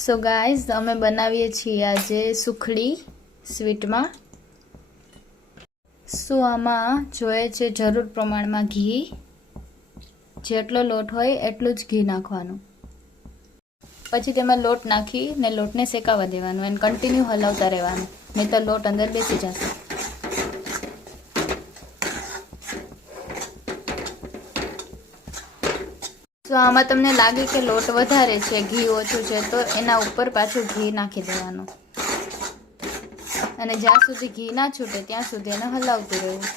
So guys અમે બનાવીએ છીએ આજે સુખડી સ્વીટમાં. સો આમાં જોઈએ છે જરૂર પ્રમાણમાં ઘી. જેટલો લોટ હોય એટલું જ ઘી નાખવાનું. પછી તેમાં લોટ નાખી ને લોટને શેકાવા દેવાનું અને કન્ટિન્યુ હલાવતા રહેવાનું, નહીં તો લોટ અંદર બેસી જશે. તો આમાં તમને લાગે કે લોટ વધારે છે, ઘી ઓછું છે, તો એના ઉપર પાછું ઘી નાખી દેવાનું અને જ્યાં સુધી ઘી ના છૂટે ત્યાં સુધી એને હલાવતું રહેવું.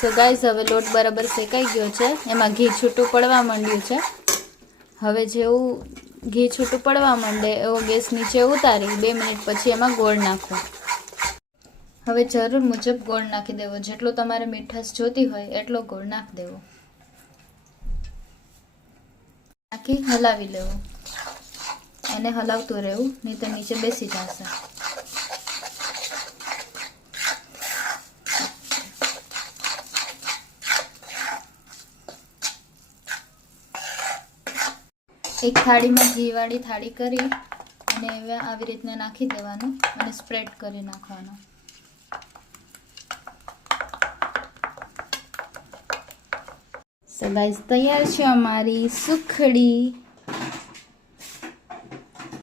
સો ગાઈઝ હવે લોટ બરાબર શેકાઈ ગયો છે, એમાં ઘી છૂટું પડવા માંડ્યું છે. હવે જેવું ઘી છૂટું પડવા માંડે એવો ગેસ નીચે ઉતારી 2 મિનિટ પછી એમાં ગોળ નાખો. હવે જરૂર મુજબ ગોળ નાખી દેવો. જેટલો તમારે મીઠાશ જોતી હોય એટલો ગોળ નાખી દેવો. નાખી હલાવી લેવું. એને હલાવતું રહેવું, નહીં તો નીચે બેસી જશે. એક થાળીમાં ઘીવાળી થાળી કરી અને હવે આવી રીતના નાખી દેવાનું અને સ્પ્રેડ કરી નાખવાનું. સો ગાઈઝ તૈયાર છે અમારી સુખડી.